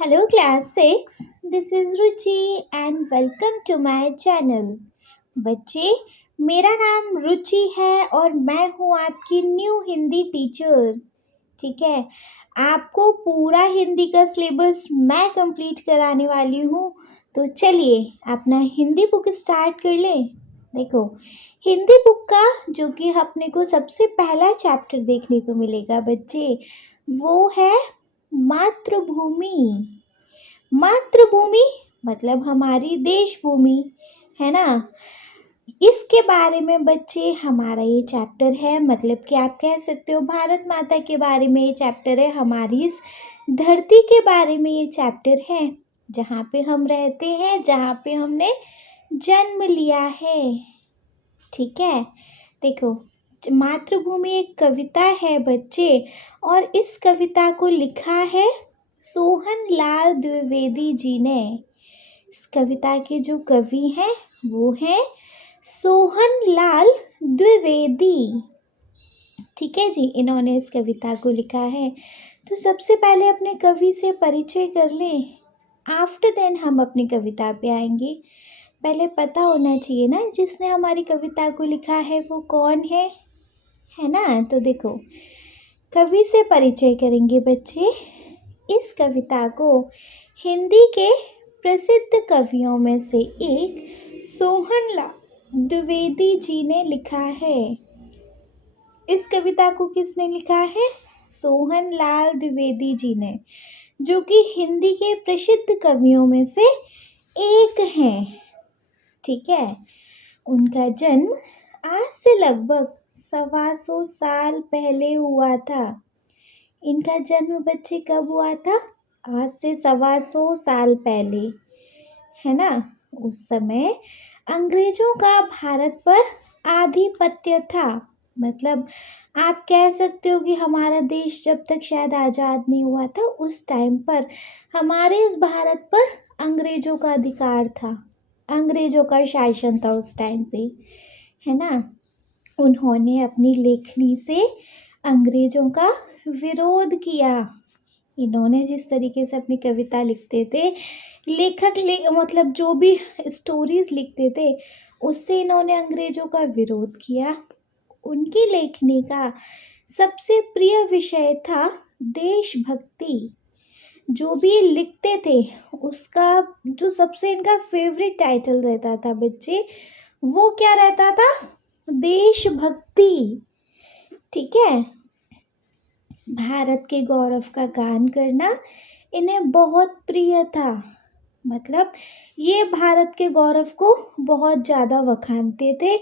Hello class 6, this is Ruchi and welcome to my channel. बच्चे, मेरा नाम रुचि है और मैं हूँ आपकी न्यू हिंदी टीचर। ठीक है, आपको पूरा हिंदी का सिलेबस मैं कंप्लीट कराने वाली हूँ। तो चलिए अपना हिंदी बुक स्टार्ट कर लें। देखो, हिंदी बुक का जो कि अपने को सबसे पहला चैप्टर देखने को मिलेगा बच्चे, वो है मातृभूमि। मातृभूमि मतलब हमारी देश भूमि, है ना। इसके बारे में बच्चे हमारा ये चैप्टर है, मतलब कि आप कह सकते हो भारत माता के बारे में ये चैप्टर है, हमारी इस धरती के बारे में ये चैप्टर है, जहाँ पे हम रहते हैं, जहाँ पे हमने जन्म लिया है। ठीक है, देखो, मातृभूमि एक कविता है बच्चे, और इस कविता को लिखा है सोहन लाल द्विवेदी जी ने। इस कविता के जो कवि हैं वो हैं सोहन लाल द्विवेदी। ठीक है जी, इन्होंने इस कविता को लिखा है। तो सबसे पहले अपने कवि से परिचय कर लें, आफ्टर देन हम अपनी कविता पे आएंगे। पहले पता होना चाहिए ना जिसने हमारी कविता को लिखा है वो कौन है ना। तो देखो, कवि से परिचय करेंगे बच्चे। इस कविता को हिंदी के प्रसिद्ध कवियों में से एक सोहनलाल द्विवेदी जी ने लिखा है। इस कविता को किसने लिखा है? सोहनलाल द्विवेदी जी ने, जो कि हिंदी के प्रसिद्ध कवियों में से एक हैं। ठीक है, उनका जन्म आज से लगभग 125 साल पहले हुआ था। इनका जन्म बच्चे कब हुआ था? आज से 125 साल पहले, है ना। उस समय अंग्रेजों का भारत पर आधिपत्य था। मतलब आप कह सकते हो कि हमारा देश जब तक शायद आज़ाद नहीं हुआ था, उस टाइम पर हमारे इस भारत पर अंग्रेजों का अधिकार था, अंग्रेजों का शासन था उस टाइम पे, है ना। उन्होंने अपनी लेखनी से अंग्रेजों का विरोध किया। इन्होंने जिस तरीके से अपनी कविता लिखते थे, मतलब जो भी स्टोरीज लिखते थे, उससे इन्होंने अंग्रेजों का विरोध किया। उनकी लेखनी का सबसे प्रिय विषय था देशभक्ति। जो भी लिखते थे उसका जो सबसे इनका फेवरेट टाइटल रहता था बच्चे, वो क्या रहता था? देशभक्ति। ठीक है, भारत के गौरव का गान करना इन्हें बहुत प्रिय था। मतलब ये भारत के गौरव को बहुत ज़्यादा बखानते थे।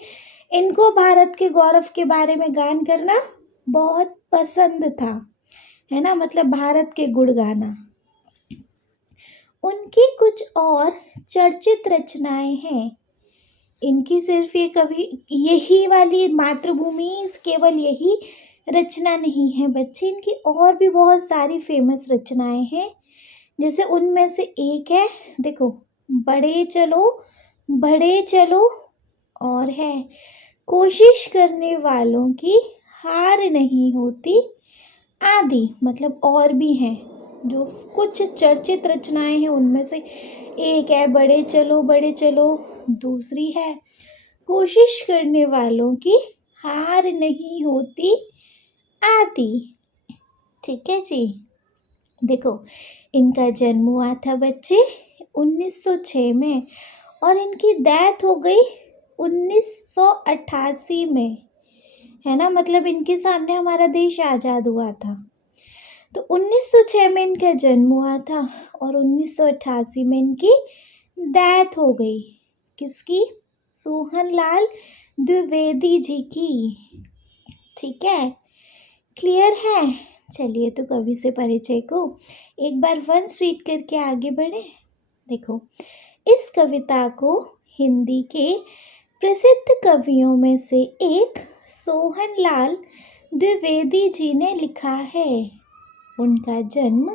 इनको भारत के गौरव के बारे में गान करना बहुत पसंद था, है ना, मतलब भारत के गुण गाना। उनकी कुछ और चर्चित रचनाएं हैं। इनकी सिर्फ ये कवि यही वाली मातृभूमि केवल यही रचना नहीं है बच्चे, इनकी और भी बहुत सारी फेमस रचनाएं हैं। जैसे उनमें से एक है, देखो, बढ़े चलो और है कोशिश करने वालों की हार नहीं होती आदि। मतलब और भी हैं जो कुछ चर्चित रचनाएं हैं, उनमें से एक है बढ़े चलो, दूसरी है कोशिश करने वालों की हार नहीं होती आदि। ठीक है जी, देखो, इनका जन्म हुआ था बच्चे 1906 में, और इनकी डेथ हो गई 1988 में, है ना। मतलब इनके सामने हमारा देश आज़ाद हुआ था। तो 1906 में इनका जन्म हुआ था और 1988 में इनकी डेथ हो गई। किसकी? सोहनलाल द्विवेदी जी की। ठीक है, क्लियर है। चलिए, तो कवि से परिचय को एक बार वंस रीड करके आगे बढ़े। देखो, इस कविता को हिंदी के प्रसिद्ध कवियों में से एक सोहनलाल द्विवेदी जी ने लिखा है। उनका जन्म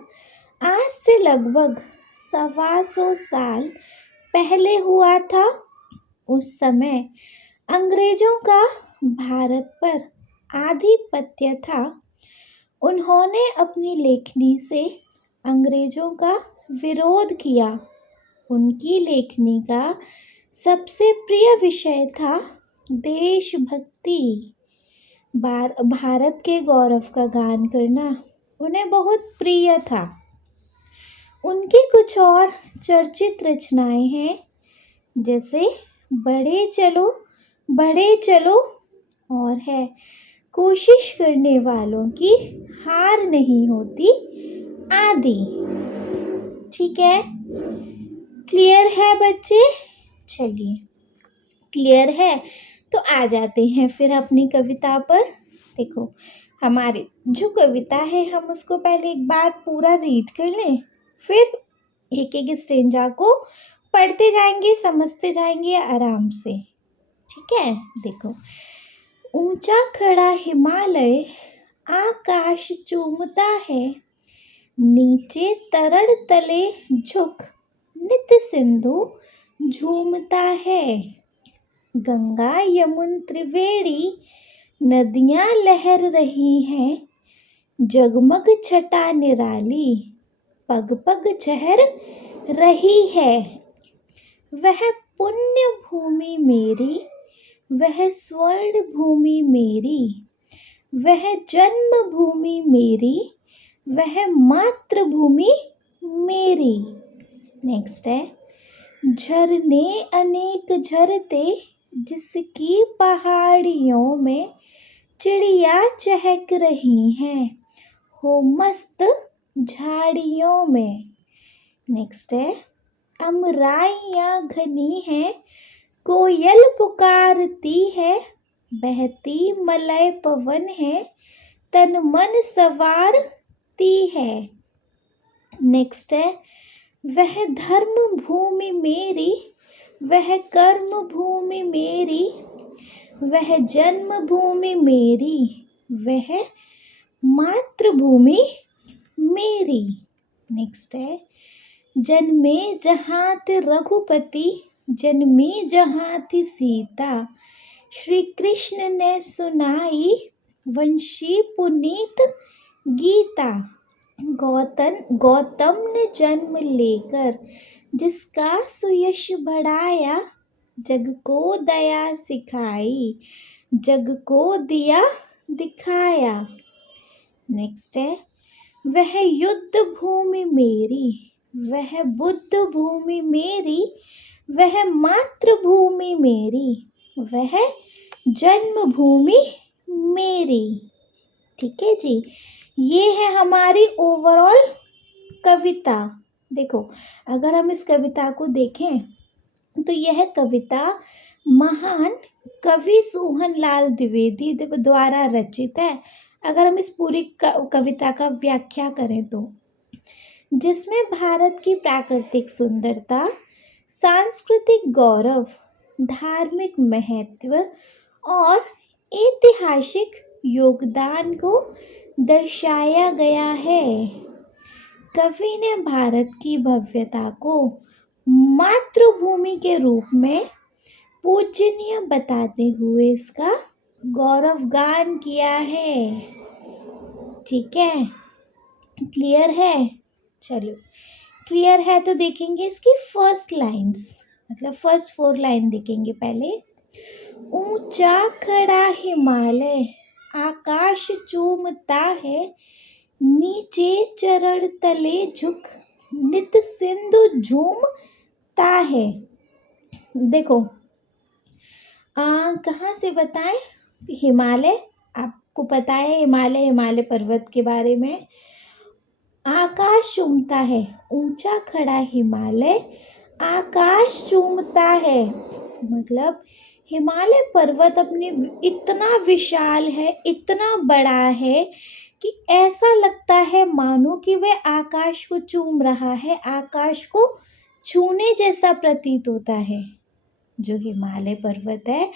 आज से लगभग 125 साल पहले हुआ था। उस समय अंग्रेजों का भारत पर आधिपत्य था। उन्होंने अपनी लेखनी से अंग्रेजों का विरोध किया। उनकी लेखनी का सबसे प्रिय विषय था देशभक्ति। भारत के गौरव का गान करना उन्हें बहुत प्रिय था। उनकी कुछ और चर्चित रचनाएं हैं, जैसे बढ़े चलो और है कोशिश करने वालों की हार नहीं होती आदि। ठीक है, क्लियर है बच्चे? चलिए, क्लियर है तो आ जाते हैं फिर अपनी कविता पर। देखो, हमारी जो कविता है हम उसको पहले एक बार पूरा रीड कर लें, फिर एक एक स्टेंजा को पढ़ते जाएंगे, समझते जाएंगे आराम से। ठीक है, देखो। ऊंचा खड़ा हिमालय आकाश चूमता है, नीचे तरड़ तले झुक नित सिंधु झूमता है। गंगा यमुन त्रिवेणी नदियां लहर रही हैं, जगमग छटा निराली पग पग चहर रही है। वह पुण्य भूमि मेरी, वह स्वर्ण भूमि मेरी, वह जन्म भूमि मेरी, वह मातृभूमि मेरी। नेक्स्ट है, झरने अनेक झरते जिसकी पहाड़ियों में चिड़िया चहक रही हैं, हो मस्त झाड़ियों में। नेक्स्ट है, अमराइयाँ घनी है, कोयल पुकारती है, बहती मलय पवन है, तन मन संवारती है। नेक्स्ट है, वह धर्म भूमि मेरी, वह कर्म भूमि मेरी, वह जन्म भूमि मेरी, वह मातृभूमि मेरी। नेक्स्ट है, जन्मे जहाँ थे रघुपति, जन्मी जहाँ थी सीता, श्री कृष्ण ने सुनाई वंशी पुनीत गीता। गौतम ने जन्म लेकर जिसका सुयश बढ़ाया, जग को दया सिखाई, जग को दिया दिखाया। नेक्स्ट है, वह युद्ध भूमि मेरी, वह बुद्ध भूमि मेरी, वह मातृभूमि मेरी, वह जन्मभूमि मेरी। ठीक है जी, ये है हमारी ओवरऑल कविता। देखो, अगर हम इस कविता को देखें तो यह कविता महान कवि सोहनलाल द्विवेदी द्वारा रचित है। अगर हम इस पूरी कविता का व्याख्या करें तो, जिसमें भारत की प्राकृतिक सुंदरता, सांस्कृतिक गौरव, धार्मिक महत्व और ऐतिहासिक योगदान को दर्शाया गया है। कवि ने भारत की भव्यता को मातृभूमि के रूप में पूजनीय बताते हुए इसका गौरवगान किया है। ठीक है, क्लियर है? चलो, क्लियर है तो देखेंगे इसकी फर्स्ट लाइंस, मतलब फर्स्ट 4 लाइन देखेंगे पहले। ऊंचा खड़ा हिमालय आकाश चूमता है, नीचे चरण तले झुक नित सिंधु झूमता है। देखो, कहाँ से बताएं? हिमालय, आपको पता है हिमालय पर्वत के बारे में। आकाश चूमता है, ऊंचा खड़ा हिमालय आकाश चूमता है, मतलब हिमालय पर्वत अपने इतना विशाल है, इतना बड़ा है कि ऐसा लगता है मानो कि वह आकाश को चूम रहा है, आकाश को छूने जैसा प्रतीत होता है। जो हिमालय पर्वत है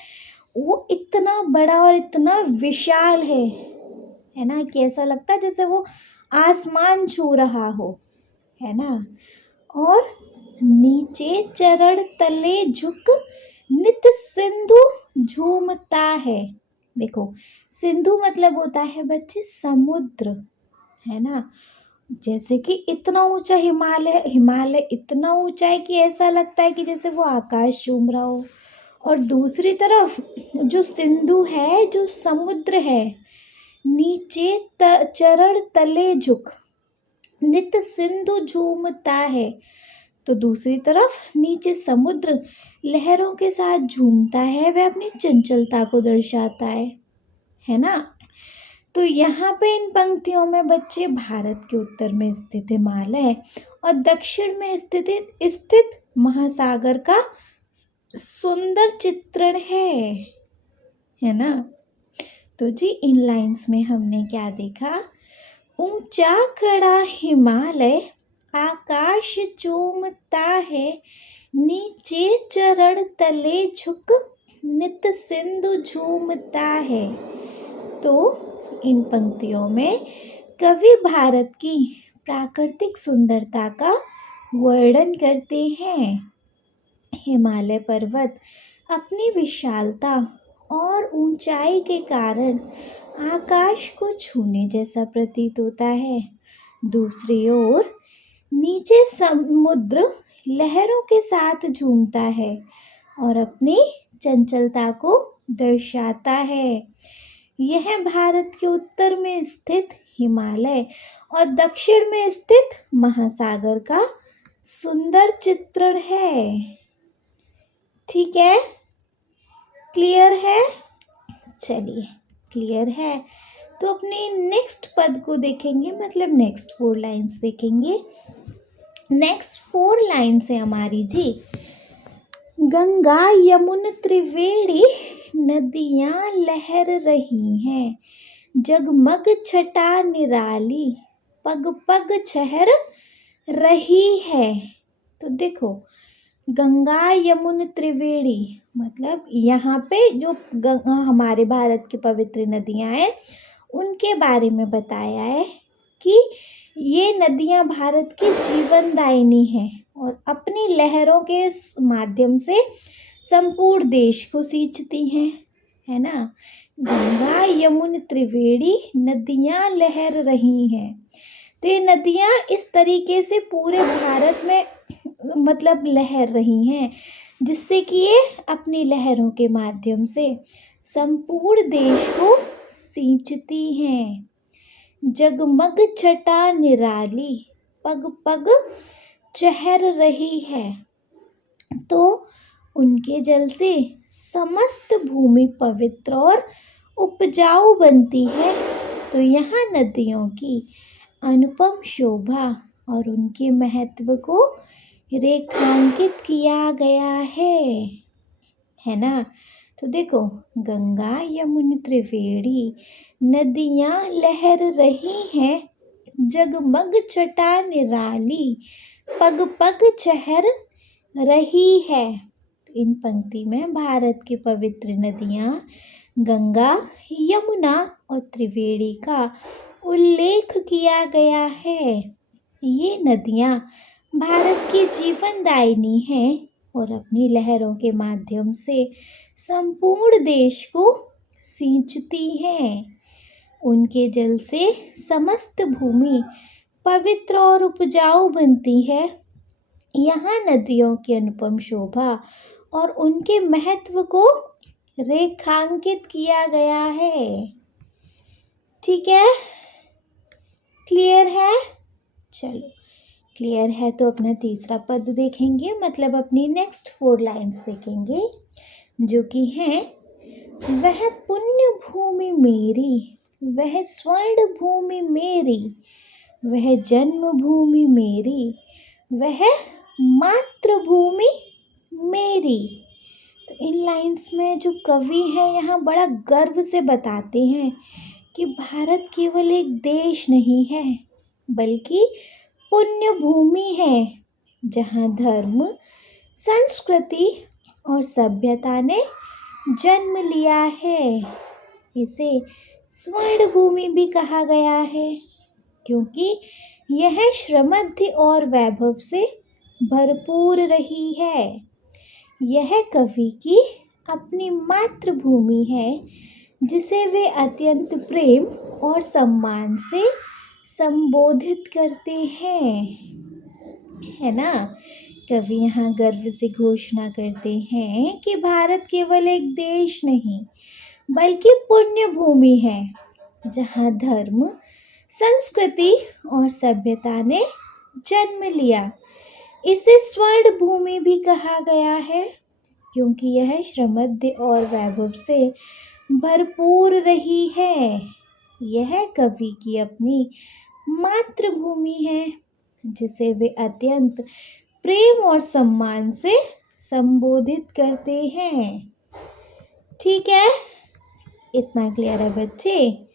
वो इतना बड़ा और इतना विशाल है ना, कि ऐसा लगता है जैसे वो आसमान छू रहा हो, है ना। और नीचे चरण तले झुक नित सिंधु झूमता है। देखो, सिंधु मतलब होता है बच्चे समुद्र, है ना। जैसे कि इतना ऊंचा हिमालय हिमालय इतना ऊंचा है कि ऐसा लगता है कि जैसे वो आकाश चूम रहा हो। और दूसरी तरफ जो सिंधु है, जो समुद्र है, नीचे चरण तले झुक नित सिंधु झूमता है। तो दूसरी तरफ नीचे समुद्र लहरों के साथ झूमता है, वह अपनी चंचलता को दर्शाता है ना। तो यहाँ पे इन पंक्तियों में बच्चे भारत के उत्तर में स्थित हिमालय और दक्षिण में स्थित महासागर का सुंदर चित्रण है ना। तो जी इन लाइंस में हमने क्या देखा, ऊंचा खड़ा हिमालय आकाश चूमता है, नीचे चरण तले झुक नित सिंधु झूमता है। तो इन पंक्तियों में कवि भारत की प्राकृतिक सुंदरता का वर्णन करते हैं। हिमालय पर्वत अपनी विशालता और ऊंचाई के कारण आकाश को छूने जैसा प्रतीत होता है। दूसरी ओर नीचे समुद्र लहरों के साथ झूमता है और अपनी चंचलता को दर्शाता है। यह भारत के उत्तर में स्थित हिमालय और दक्षिण में स्थित महासागर का सुंदर चित्रण है। ठीक है, क्लियर है? चलिए क्लियर है तो अपने नेक्स्ट पद को देखेंगे, मतलब नेक्स्ट 4 लाइन्स देखेंगे। नेक्स्ट 4 लाइन्स है हमारी जी, गंगा यमुन त्रिवेणी नदियां लहर रही हैं, जगमग छटा निराली पग पग चहर रही है। तो देखो गंगा यमुन त्रिवेणी मतलब यहाँ पे जो हमारे भारत की पवित्र नदियाँ हैं उनके बारे में बताया है कि ये नदियाँ भारत की जीवनदायिनी हैं और अपनी लहरों के माध्यम से संपूर्ण देश को सींचती हैं, है ना। गंगा यमुन त्रिवेणी नदियाँ लहर रही हैं। तो ये नदियाँ इस तरीके से पूरे भारत में मतलब लहर रही हैं जिससे कि ये अपनी लहरों के माध्यम से संपूर्ण देश को सींचती हैं। जगमग छटा निराली पग पग चहर रही है। तो उनके जल से समस्त भूमि पवित्र और उपजाऊ बनती है। तो यहाँ नदियों की अनुपम शोभा और उनके महत्व को रेखांकित किया गया है ना। तो देखो गंगा यमुन त्रिवेणी नदियाँ लहर रही हैं, जगमग छटा निराली पग पग चहर रही है। इन पंक्ति में भारत की पवित्र नदियाँ गंगा यमुना और त्रिवेणी का उल्लेख किया गया है। ये नदियाँ भारत की जीवनदायिनी हैं और अपनी लहरों के माध्यम से संपूर्ण देश को सींचती हैं। उनके जल से समस्त भूमि पवित्र और उपजाऊ बनती है। यहाँ नदियों की अनुपम शोभा और उनके महत्व को रेखांकित किया गया है। ठीक है, क्लियर है? चलो क्लियर है तो अपना तीसरा पद देखेंगे, मतलब अपनी नेक्स्ट 4 लाइन्स देखेंगे जो कि हैं, वह पुण्य भूमि मेरी, वह स्वर्ण भूमि मेरी, वह जन्मभूमि मेरी, वह मातृभूमि मेरी। तो इन लाइन्स में जो कवि हैं यहाँ बड़ा गर्व से बताते हैं कि भारत केवल एक देश नहीं है बल्कि पुण्य भूमि है जहाँ धर्म, संस्कृति और सभ्यता ने जन्म लिया है। इसे स्वर्ण भूमि भी कहा गया है क्योंकि यह श्रमध्य और वैभव से भरपूर रही है। यह कवि की अपनी मातृभूमि है जिसे वे अत्यंत प्रेम और सम्मान से संबोधित करते हैं, है ना। कवि यहाँ गर्व से घोषणा करते हैं कि भारत केवल एक देश नहीं बल्कि पुण्य भूमि है, जहाँ धर्म, संस्कृति और सभ्यता ने जन्म लिया। इसे स्वर्ण भूमि भी कहा गया है, क्योंकि यह श्रीमद्य और वैभव से भरपूर रही है। यह कवि की अपनी मातृभूमि है, जिसे वे अत्यंत प्रेम और सम्मान से संबोधित करते हैं। ठीक है, इतना क्लियर है बच्चे।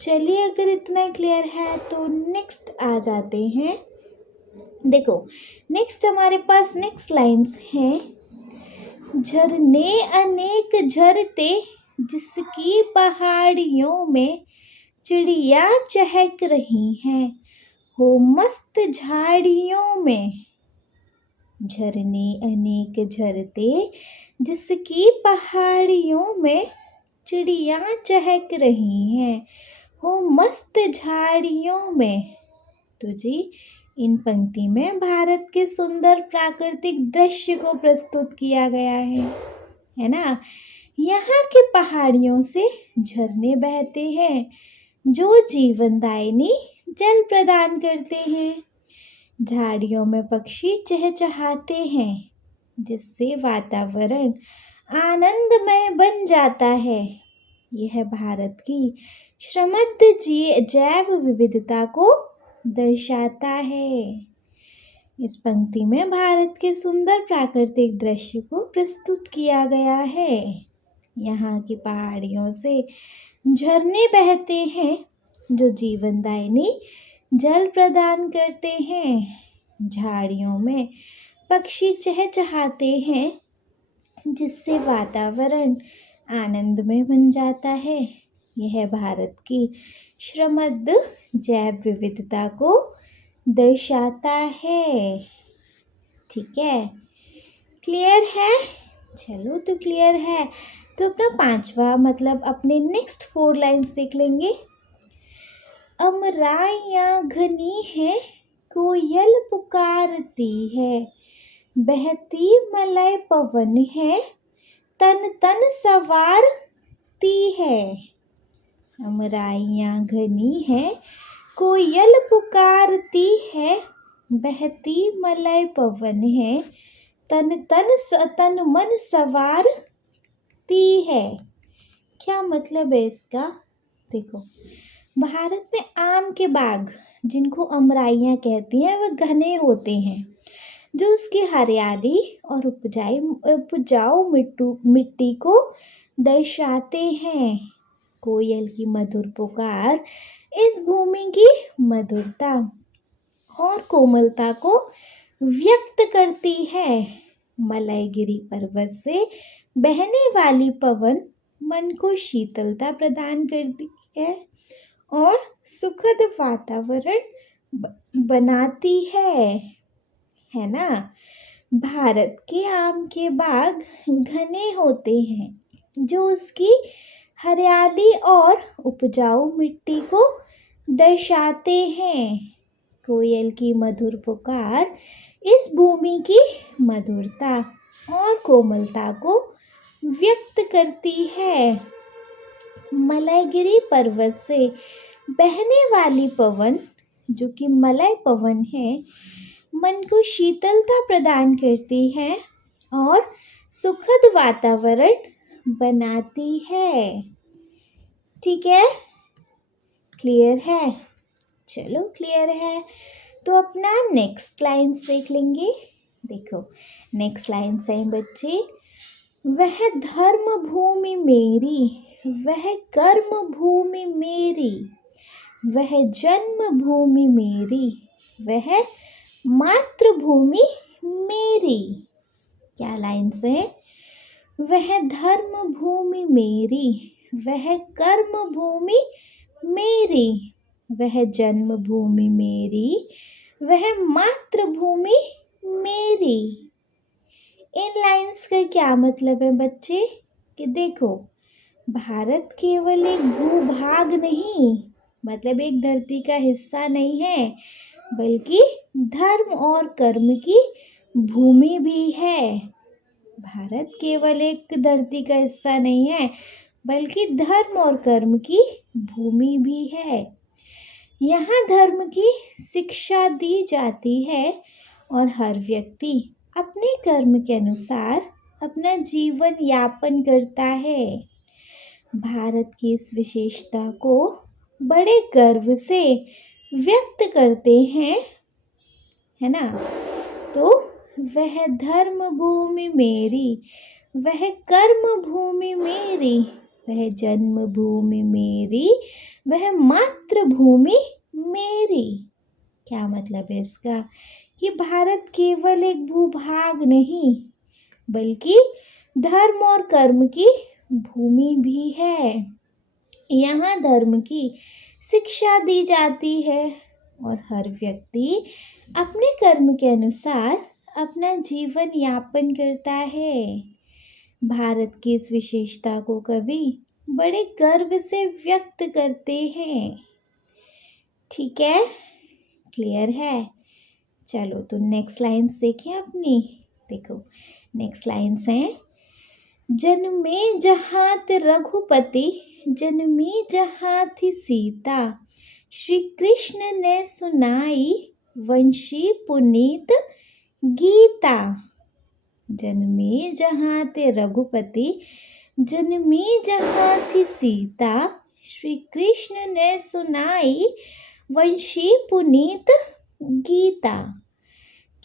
चलिए, अगर इतना क्लियर है तो नेक्स्ट आ जाते हैं। देखो, नेक्स्ट हमारे पास नेक्स्ट लाइन्स हैं। झरने अनेक झरते जिसकी पहाड़ियों में चिड़िया चहक रही हैं, हो मस्त झाड़ियों में। झरने अनेक झरते जिसकी पहाड़ियों में चिड़िया चहक रही हैं, हो मस्त झाड़ियों में। तो जी, इन पंक्ति में भारत के सुंदर प्राकृतिक दृश्य को प्रस्तुत किया गया है ना। यहाँ के पहाड़ियों से झरने बहते हैं जो जीवनदायिनी जल प्रदान करते हैं। झाड़ियों में पक्षी चहचहाते हैं, जिससे वातावरण आनंदमय बन जाता है। यह भारत की समृद्ध जैव विविधता को दर्शाता है। इस पंक्ति में भारत के सुंदर प्राकृतिक दृश्य को प्रस्तुत किया गया है। यहाँ की पहाड़ियों से झरने बहते हैं जो जीवनदायिनी जल प्रदान करते हैं। झाड़ियों में पक्षी चहचहाते हैं, जिससे वातावरण आनंदमय बन जाता है। यह भारत की समृद्ध जैव विविधता को दर्शाता है। ठीक है, क्लियर है। चलो, तो क्लियर है तो अपना पांचवा मतलब अपने नेक्स्ट 4 लाइन्स देख लेंगे। अमराइयाँ घनी है, कोयल पुकारती है, बहती मलय पवन है, तन तन सवारती है। अमराइयाँ घनी है, कोयल पुकारती है, बहती मलय पवन है, तन मन सवारती है। क्या मतलब है इसका? देखो, भारत में आम के बाग, जिनको अमराइयाँ कहती हैं, वह घने होते हैं, जो उसकी हरियाली और उपजाऊ मिट्टी को दर्शाते हैं। कोयल की मधुर पुकार इस भूमि की मधुरता और कोमलता को व्यक्त करती है। मलयगिरी पर्वत से बहने वाली पवन मन को शीतलता प्रदान करती है और सुखद वातावरण बनाती है ना। भारत के आम के बाग घने होते हैं, जो उसकी हरियाली और उपजाऊ मिट्टी को दर्शाते हैं। कोयल की मधुर पुकार इस भूमि की मधुरता और कोमलता को व्यक्त करती है। मलयगिरी पर्वत से बहने वाली पवन, जो कि मलय पवन है, मन को शीतलता प्रदान करती है और सुखद वातावरण बनाती है। ठीक है, क्लियर है। चलो, क्लियर है तो अपना नेक्स्ट लाइन देख लेंगे। देखो, नेक्स्ट लाइन है बच्चे, वह धर्म भूमि मेरी, वह कर्म भूमि मेरी, वह जन्म भूमि मेरी, वह मातृभूमि मेरी। क्या लाइन्स है? वह धर्म भूमि मेरी, वह कर्म भूमि मेरी, वह जन्म भूमि मेरी, वह मातृभूमि मेरी। इन लाइन्स का क्या मतलब है बच्चे? कि देखो, भारत केवल एक भूभाग नहीं मतलब एक धरती का हिस्सा नहीं है, बल्कि धर्म और कर्म की भूमि भी है। भारत केवल एक धरती का हिस्सा नहीं है, बल्कि धर्म और कर्म की भूमि भी है। यहाँ धर्म की शिक्षा दी जाती है और हर व्यक्ति अपने कर्म के अनुसार अपना जीवन यापन करता है। भारत की इस विशेषता को बड़े गर्व से व्यक्त करते हैं, है ना। तो वह धर्म भूमि मेरी, वह कर्म भूमि मेरी, वह जन्म भूमि मेरी, वह मातृभूमि मेरी। क्या मतलब है इसका? कि भारत केवल एक भूभाग नहीं, बल्कि धर्म और कर्म की भूमि भी है। यहाँ धर्म की शिक्षा दी जाती है और हर व्यक्ति अपने कर्म के अनुसार अपना जीवन यापन करता है। भारत की इस विशेषता को कवि बड़े गर्व से व्यक्त करते हैं। ठीक है, क्लियर है? चलो तो नेक्स्ट लाइन्स देखें अपनी। देखो नेक्स्ट लाइन्स हैं, जन्मे जहाँ ते रघुपति, जन्मी जहाँ थी सीता, श्री कृष्ण ने सुनाई वंशी पुनीत गीता। जन्मे जहाँ ते रघुपति, जन्मी जहाँ थी सीता, श्री कृष्ण ने सुनाई वंशी पुनीत गीता।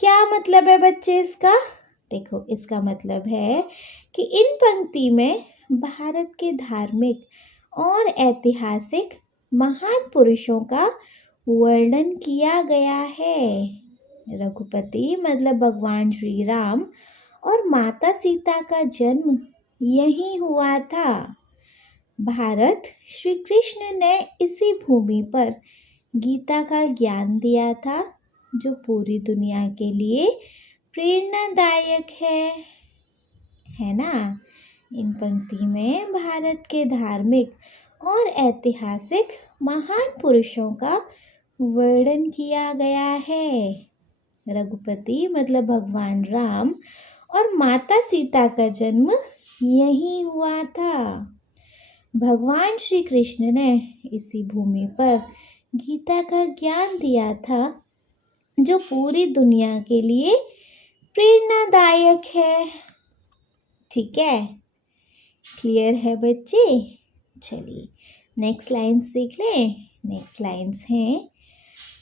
क्या मतलब है बच्चे इसका? देखो इसका मतलब है कि इन पंक्ति में भारत के धार्मिक और ऐतिहासिक महान पुरुषों का वर्णन किया गया है। रघुपति मतलब भगवान श्री राम और माता सीता का जन्म यहीं हुआ था। भारत श्री कृष्ण ने इसी भूमि पर गीता का ज्ञान दिया था, जो पूरी दुनिया के लिए प्रेरणादायक है ना। इन पंक्ति में भारत के धार्मिक और ऐतिहासिक महान पुरुषों का वर्णन किया गया है। रघुपति मतलब भगवान राम और माता सीता का जन्म यहीं हुआ था। भगवान श्री कृष्ण ने इसी भूमि पर गीता का ज्ञान दिया था, जो पूरी दुनिया के लिए प्रेरणादायक है। ठीक है, क्लियर है बच्चे? चलिए नेक्स्ट लाइन्स देख लें। नेक्स्ट लाइन्स हैं,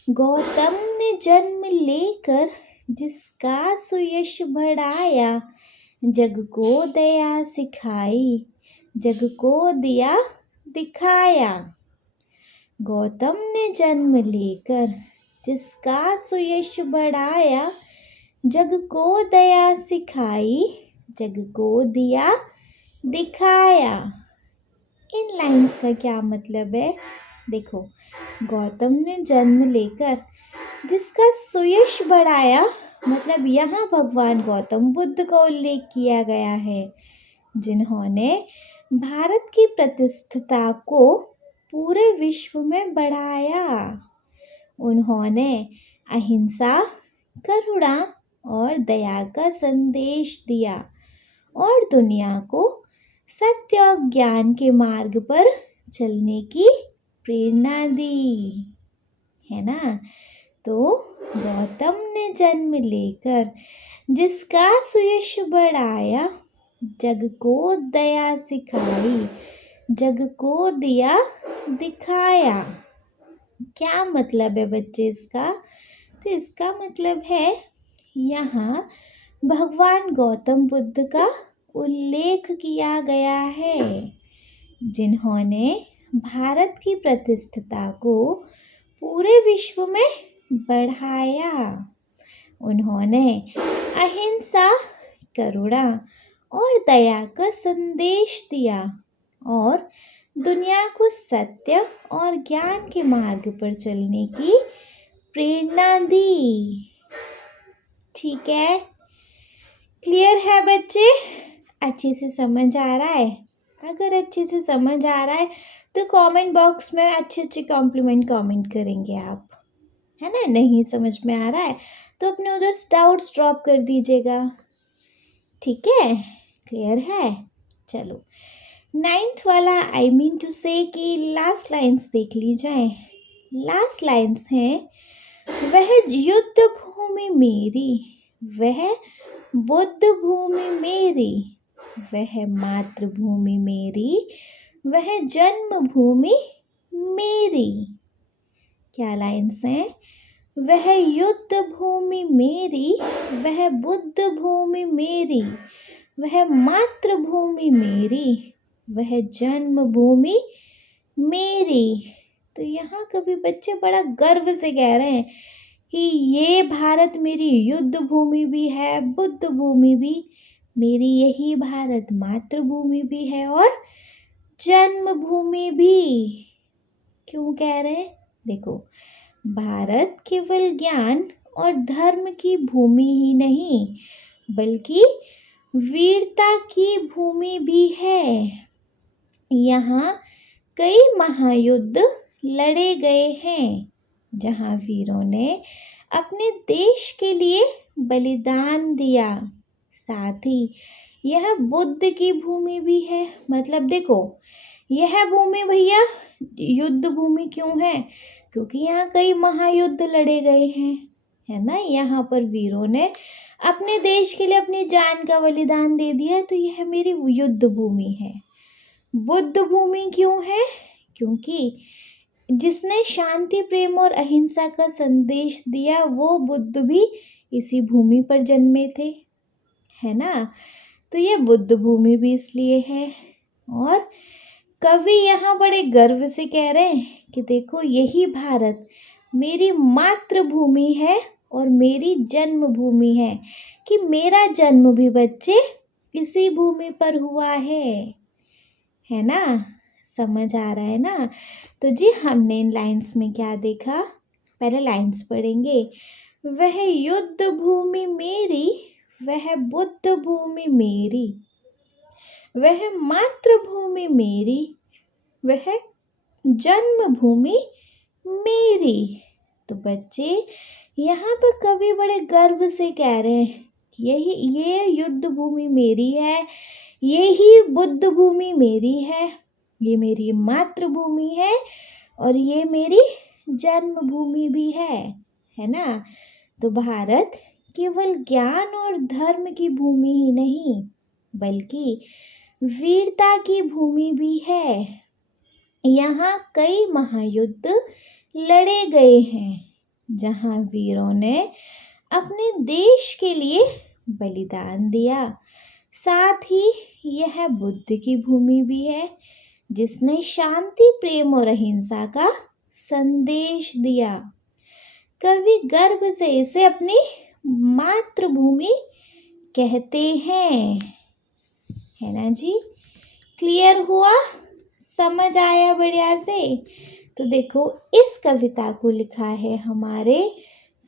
गौतम ने जन्म लेकर जिसका सुयश बढ़ाया, जग को दया सिखाई, जग को दिया दिखाया। गौतम ने जन्म लेकर जिसका सुयश बढ़ाया, जग को दया सिखाई, जग को दिया दिखाया। इन लाइन्स का क्या मतलब है? देखो, गौतम ने जन्म लेकर जिसका सुयश बढ़ाया, मतलब यहाँ भगवान गौतम बुद्ध का उल्लेख किया गया है, जिन्होंने भारत की प्रतिष्ठा को पूरे विश्व में बढ़ाया। उन्होंने अहिंसा, करुणा और दया का संदेश दिया और दुनिया को सत्य और ज्ञान के मार्ग पर चलने की प्रेरणा दी, है ना। तो गौतम ने जन्म लेकर जिसका सुयश बढ़ाया, जग को दया सिखाई, जग को दिया दिखाया। क्या मतलब है बच्चे इसका? तो इसका मतलब है, यहाँ भगवान गौतम बुद्ध का उल्लेख किया गया है, जिन्होंने भारत की प्रतिष्ठा को पूरे विश्व में बढ़ाया। उन्होंने अहिंसा, करुणा और दया का संदेश दिया और दुनिया को सत्य और ज्ञान के मार्ग पर चलने की प्रेरणा दी। ठीक है, क्लियर है बच्चे? अच्छे से समझ आ रहा है? अगर अच्छे से समझ आ रहा है तो कमेंट बॉक्स में अच्छे अच्छे कॉम्प्लीमेंट कमेंट करेंगे आप, है ना। नहीं समझ में आ रहा है तो अपने उधर डाउट्स ड्रॉप कर दीजिएगा, ठीक है। क्लियर है। चलो 9th वाला आई मीन टू से कि लास्ट लाइन्स देख ली जाए। लास्ट लाइन्स हैं, वह युद्ध भूमि मेरी, वह बुद्ध भूमि मेरी, वह मातृभूमि मेरी, वह जन्मभूमि मेरी। क्या लाइन्स हैं? वह युद्ध भूमि मेरी, वह बुद्ध भूमि मेरी, वह मातृभूमि मेरी, वह जन्मभूमि मेरी। तो यहाँ कभी बच्चे बड़ा गर्व से कह रहे हैं कि ये भारत मेरी युद्ध भूमि भी है, बुद्ध भूमि भी, मेरी यही भारत मातृभूमि भी है और जन्मभूमि भी। क्यों कह रहे हैं? देखो, भारत केवल ज्ञान और धर्म की भूमि ही नहीं बल्कि वीरता की भूमि भी है। यहाँ कई महायुद्ध लड़े गए हैं जहाँ वीरों ने अपने देश के लिए बलिदान दिया। साथ ही यह बुद्ध की भूमि भी है। मतलब देखो, यह भूमि भैया युद्ध भूमि क्यों है? क्योंकि यहाँ कई महायुद्ध लड़े गए हैं, है ना। यहाँ पर वीरों ने अपने देश के लिए अपनी जान का बलिदान दे दिया, तो यह मेरी युद्ध भूमि है। बुद्ध भूमि क्यों है? क्योंकि जिसने शांति, प्रेम और अहिंसा का संदेश दिया वो बुद्ध भी इसी भूमि पर जन्मे थे, है ना। तो ये बुद्ध भूमि भी इसलिए है। और कवि यहाँ बड़े गर्व से कह रहे हैं कि देखो, यही भारत मेरी मातृभूमि है और मेरी जन्मभूमि है, कि मेरा जन्म भी बच्चे इसी भूमि पर हुआ है ना। समझ आ रहा है ना। तो जी हमने इन लाइंस में क्या देखा? पहले लाइंस पढ़ेंगे। वह युद्ध भूमि मेरी, वह बुद्ध भूमि मेरी, वह मातृभूमि मेरी, वह जन्मभूमि मेरी। तो बच्चे यहाँ पर कवि बड़े गर्व से कह रहे हैं ये युद्ध भूमि मेरी है, यही बुद्ध भूमि मेरी है, ये मेरी मातृभूमि है और ये मेरी जन्मभूमि भी है ना। तो भारत केवल ज्ञान और धर्म की भूमि ही नहीं बल्कि वीरता की भूमि भी है। यहाँ कई महायुद्ध लड़े गए हैं जहाँ वीरों ने अपने देश के लिए बलिदान दिया। साथ ही यह बुद्ध की भूमि भी है जिसने शांति, प्रेम और अहिंसा का संदेश दिया। कवि गर्व से इसे अपनी मातृभूमि कहते हैं, है ना जी। क्लियर हुआ? समझ आया बढ़िया से? तो देखो, इस कविता को लिखा है हमारे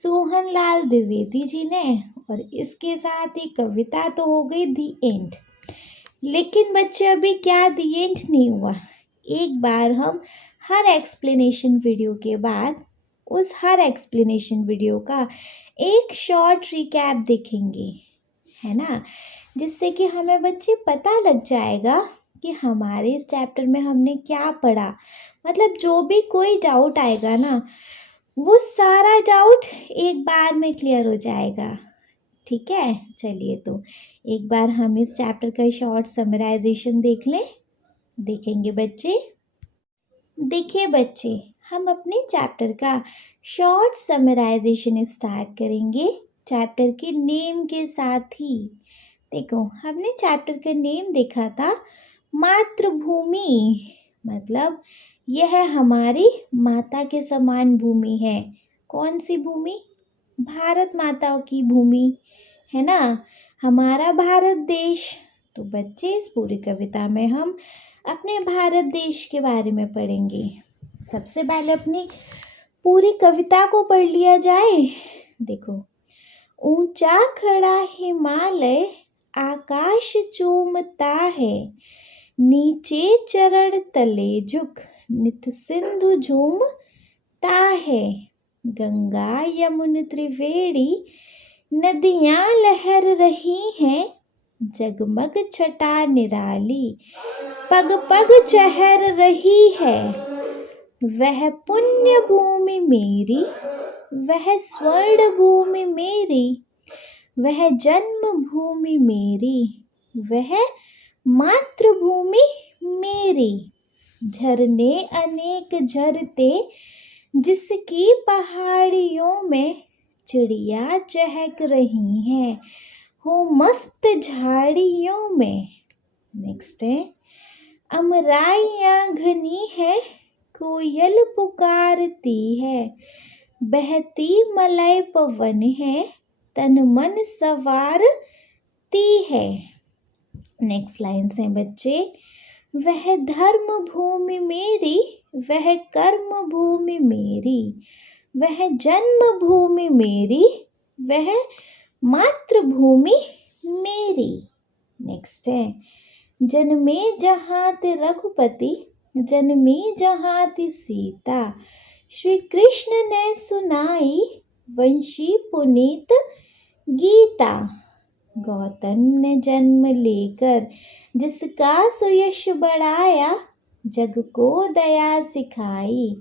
सोहनलाल द्विवेदी जी ने और इसके साथ ही कविता तो हो गई दी एंड। लेकिन बच्चे अभी क्या दी एंड नहीं हुआ। एक बार हम हर एक्सप्लेनेशन वीडियो के बाद उस हर एक्सप्लेनेशन वीडियो का एक शॉर्ट रिकैप देखेंगे, है ना, जिससे कि हमें बच्चे पता लग जाएगा कि हमारे इस चैप्टर में हमने क्या पढ़ा। मतलब जो भी कोई डाउट आएगा ना, वो सारा डाउट एक बार में क्लियर हो जाएगा, ठीक है। चलिए, तो एक बार हम इस चैप्टर का शॉर्ट समराइजेशन देख लें। देखेंगे बच्चे? देखिए बच्चे, हम अपने चैप्टर का शॉर्ट समराइजेशन स्टार्ट करेंगे चैप्टर के नेम के साथ ही। देखो, हमने चैप्टर का नेम देखा था मातृभूमि। मतलब यह हमारी माता के समान भूमि है। कौन सी भूमि? भारत माता की भूमि, है ना, हमारा भारत देश। तो बच्चे, इस पूरी कविता में हम अपने भारत देश के बारे में पढ़ेंगे। सबसे पहले अपनी पूरी कविता को पढ़ लिया जाए। देखो, ऊंचा खड़ा हिमालय आकाश चूमता है, नीचे चरण तले झुक नित सिंधु झूमता है। गंगा यमुन त्रिवेणी नदियां लहर रही हैं, जगमग छटा निराली पग पग चहर रही है। वह पुण्य भूमि मेरी, वह स्वर्ण भूमि मेरी, वह जन्म भूमि मेरी, वह मातृभूमि मेरी। झरने अनेक झरते जिसकी पहाड़ियों में चिड़िया चहक रही हैं, हो मस्त झाड़ियों में। नेक्स्ट है, अमराइयाँ घनी है, कोयल पुकारती है, बहती मलय पवन है, तन मन संवारती है। नेक्स्ट लाइन्स हैं बच्चे, वह धर्म भूमि मेरी, वह कर्म भूमि मेरी, वह जन्म भूमि मेरी, वह मातृभूमि मेरी। नेक्स्ट है, जन्मे जहाँ ते रघुपति, जन्मी जहाँ ती सीता, श्री कृष्ण ने सुनाई वंशी पुनीत गीता। गौतम ने जन्म लेकर जिसका सुयश बढ़ाया, जग को दया सिखाई,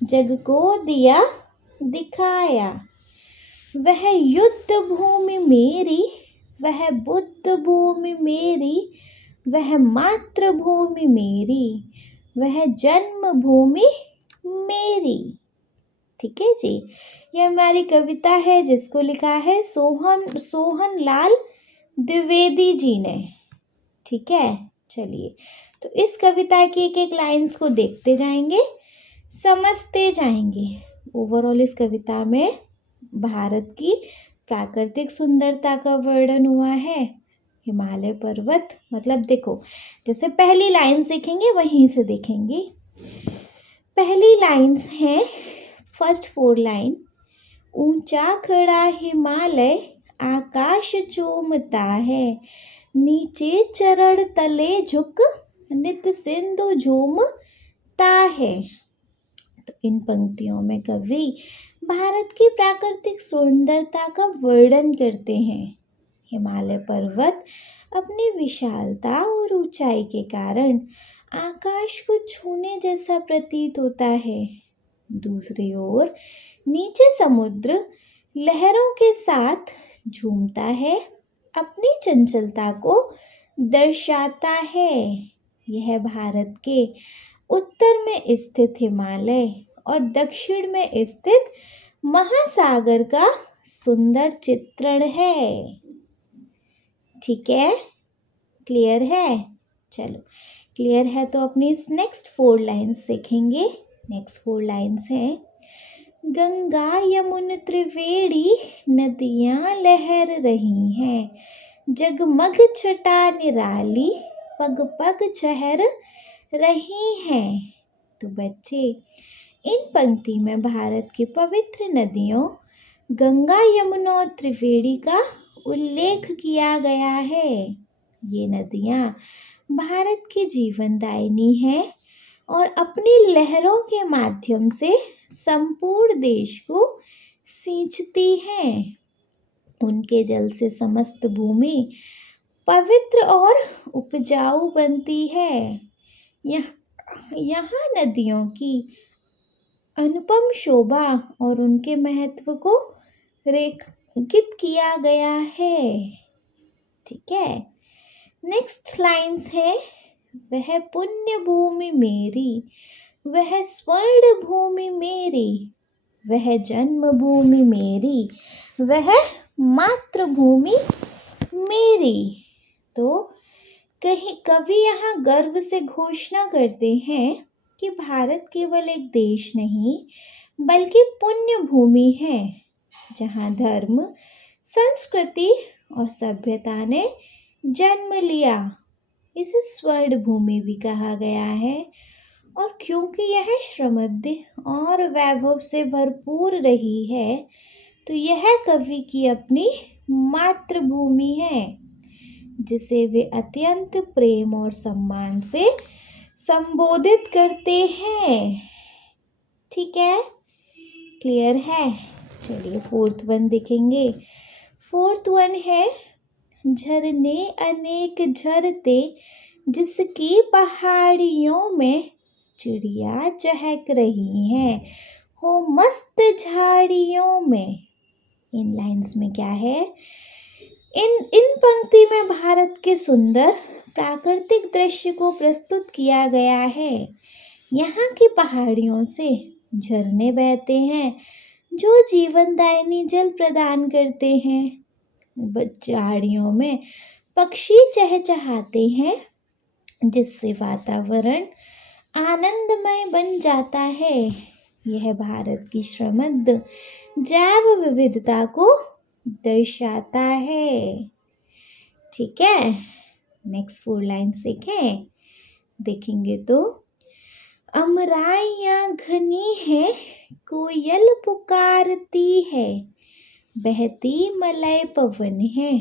जग को दिया दिखाया। वह युद्ध भूमि मेरी, वह बुद्ध भूमि मेरी, वह मातृभूमि मेरी, वह जन्म भूमि मेरी। ठीक है जी, ये हमारी कविता है जिसको लिखा है सोहन लाल द्विवेदी जी ने। ठीक है, चलिए तो इस कविता की एक एक लाइन्स को देखते जाएंगे, समझते जाएंगे। ओवरऑल इस कविता में भारत की प्राकृतिक सुंदरता का वर्णन हुआ है। हिमालय पर्वत, मतलब देखो जैसे पहली लाइन सीखेंगे वहीं से देखेंगे। पहली लाइन्स है, फर्स्ट 4 लाइन, ऊंचा खड़ा हिमालय आकाश चूमता है, नीचे चरण तले झुक नित सिंधु झूमता है। तो इन पंक्तियों में कवि भारत की प्राकृतिक सुंदरता का वर्णन करते हैं। हिमालय पर्वत अपनी विशालता और ऊंचाई के कारण आकाश को छूने जैसा प्रतीत होता है। दूसरी ओर नीचे समुद्र लहरों के साथ झूमता है, अपनी चंचलता को दर्शाता है। यह भारत के उत्तर में स्थित हिमालय और दक्षिण में स्थित महासागर का सुंदर चित्रण है। ठीक है, क्लियर है? चलो क्लियर है तो अपनी इस नेक्स्ट 4 लाइन्स सीखेंगे। नेक्स्ट 4 लाइन्स हैं, गंगा यमुन त्रिवेणी नदियां लहर रही हैं, जगमग छटा निराली पग पग चहर रही हैं। तो बच्चे इन पंक्ति में भारत की पवित्र नदियों गंगा यमुना और त्रिवेणी का उल्लेख किया गया है। ये नदियाँ भारत की जीवनदायिनी हैं और अपनी लहरों के माध्यम से संपूर्ण देश को सींचती हैं। उनके जल से समस्त भूमि पवित्र और उपजाऊ बनती है। यहाँ नदियों की अनुपम शोभा और उनके महत्व को रेखांकित किया गया है। ठीक है, नेक्स्ट लाइन्स है, वह पुण्य भूमि मेरी, वह स्वर्ण भूमि मेरी, वह जन्म भूमि मेरी, वह मातृभूमि मेरी। तो कहीं कवि यहाँ गर्व से घोषणा करते हैं कि भारत केवल एक देश नहीं बल्कि पुण्य भूमि है, जहाँ धर्म, संस्कृति और सभ्यता ने जन्म लिया। इसे स्वर्ण भूमि भी कहा गया है और क्योंकि यह समृद्धि और वैभव से भरपूर रही है तो यह कवि की अपनी मातृभूमि है। जिसे वे अत्यंत प्रेम और सम्मान से संबोधित करते हैं। ठीक है, क्लियर है। चलिए फोर्थ वन देखेंगे। फोर्थ वन है, झरने अनेक झरते जिसकी पहाड़ियों में चिड़िया चहक रही हैं हो मस्त झाड़ियों में। इन लाइंस में क्या है, इन पंक्ति में भारत के सुंदर प्राकृतिक दृश्य को प्रस्तुत किया गया है। यहाँ की पहाड़ियों से झरने बहते हैं जो जीवनदायिनी जल प्रदान करते हैं। झाड़ियों में पक्षी चहचहाते हैं जिससे वातावरण आनंदमय बन जाता है। यह भारत की समृद्ध जैव विविधता को दर्शाता है। ठीक है, नेक्स्ट 4 लाइन्स देखेंगे तो, अमराइयाँ घनी है कोयल पुकारती है, बहती मलय पवन है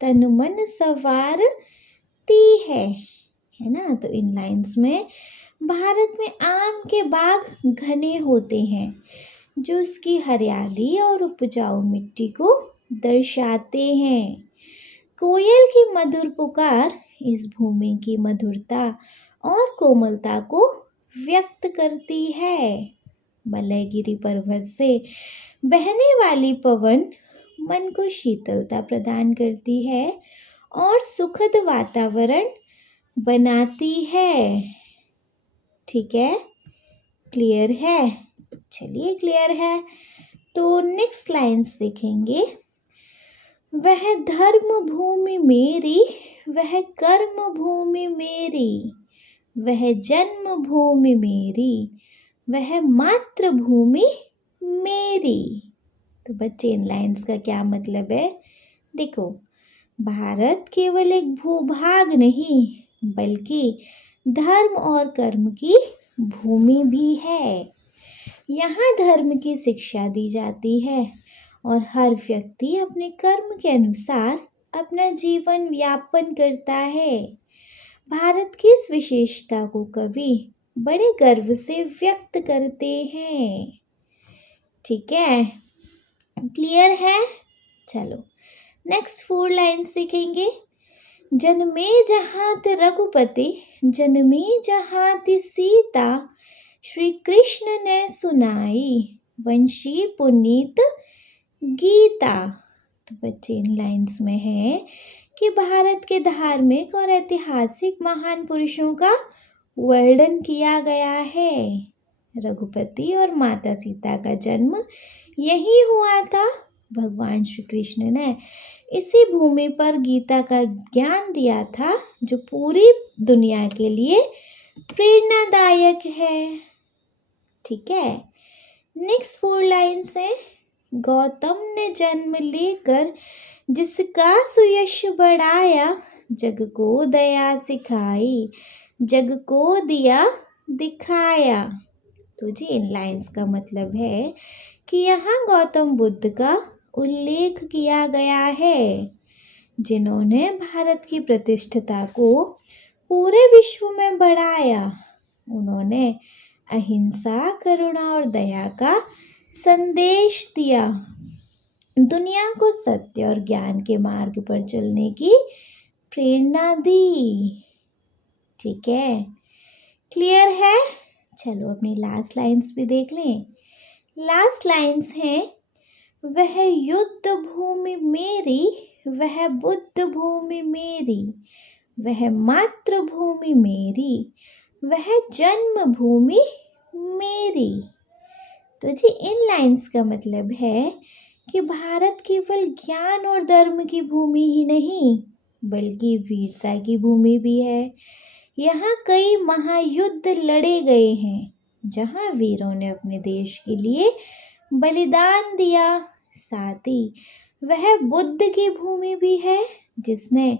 तन मन संवारती है ना। तो इन लाइन्स में भारत में आम के बाग घने होते हैं जो उसकी हरियाली और उपजाऊ मिट्टी को दर्शाते हैं। कोयल की मधुर पुकार इस भूमि की मधुरता और कोमलता को व्यक्त करती है। मलयगिरी पर्वत से बहने वाली पवन मन को शीतलता प्रदान करती है और सुखद वातावरण बनाती है। ठीक है, क्लियर है। चलिए क्लियर है तो नेक्स्ट लाइन्स देखेंगे। वह धर्म भूमि मेरी, वह कर्म भूमि मेरी, वह जन्म भूमि मेरी, वह मातृभूमि मेरी। तो बच्चे इन लाइन्स का क्या मतलब है? देखो, भारत केवल एक भूभाग नहीं बल्कि धर्म और कर्म की भूमि भी है। यहाँ धर्म की शिक्षा दी जाती है और हर व्यक्ति अपने कर्म के अनुसार अपना जीवन यापन करता है। भारत की इस विशेषता को कवि बड़े गर्व से व्यक्त करते हैं। ठीक है, क्लियर है। चलो नेक्स्ट 4 लाइन्स सीखेंगे। जन्मे जहाँ ते रघुपति, जन्मी जहाँ ती सीता, श्री कृष्ण ने सुनाई वंशी पुनीत गीता। तो बच्चे इन लाइन्स में है कि भारत के धार्मिक और ऐतिहासिक महान पुरुषों का वर्णन किया गया है। रघुपति और माता सीता का जन्म यही हुआ था। भगवान श्री कृष्ण ने इसी भूमि पर गीता का ज्ञान दिया था जो पूरी दुनिया के लिए प्रेरणादायक है। ठीक है, नेक्स्ट 4 लाइन्स है। गौतम ने जन्म लेकर जिसका सुयश बढ़ाया, जग को दया सिखाई, जग को दिया दिखाया। तो जी इन लाइन्स का मतलब है कि यहाँ गौतम बुद्ध का उल्लेख किया गया है जिन्होंने भारत की प्रतिष्ठा को पूरे विश्व में बढ़ाया। उन्होंने अहिंसा, करुणा और दया का संदेश दिया, दुनिया को सत्य और ज्ञान के मार्ग पर चलने की प्रेरणा दी। ठीक है, क्लियर है। चलो अपनी लास्ट लाइन्स भी देख लें। लास्ट लाइन्स हैं, वह युद्ध भूमि मेरी, वह बुद्ध भूमि मेरी, वह मातृभूमि मेरी, वह जन्मभूमि मेरी। तो जी इन लाइन्स का मतलब है कि भारत केवल ज्ञान और धर्म की भूमि ही नहीं बल्कि वीरता की भूमि भी है। यहाँ कई महायुद्ध लड़े गए हैं जहाँ वीरों ने अपने देश के लिए बलिदान दिया। साथ ही वह बुद्ध की भूमि भी है जिसने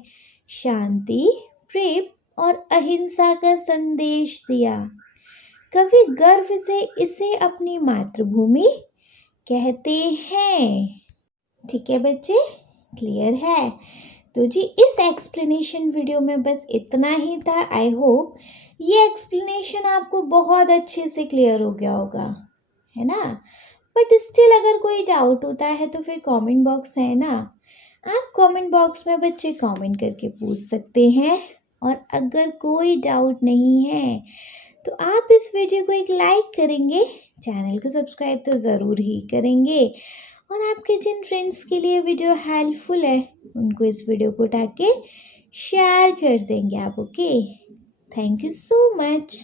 शांति, प्रेम और अहिंसा का संदेश दिया। कवि गर्व से इसे अपनी मातृभूमि कहते हैं। ठीक है बच्चे, क्लियर है। तो जी इस एक्सप्लेनेशन वीडियो में बस इतना ही था। आई होप ये एक्सप्लेनेशन आपको बहुत अच्छे से क्लियर हो गया होगा, है ना। बट स्टिल अगर कोई डाउट होता है तो फिर कमेंट बॉक्स है ना, आप कमेंट बॉक्स में बच्चे कमेंट करके पूछ सकते हैं। और अगर कोई डाउट नहीं है तो आप इस वीडियो को एक लाइक करेंगे, चैनल को सब्सक्राइब तो ज़रूर ही करेंगे, और आपके जिन फ्रेंड्स के लिए वीडियो हेल्पफुल है उनको इस वीडियो को उठा के शेयर कर देंगे आप। Okay, thank you so much.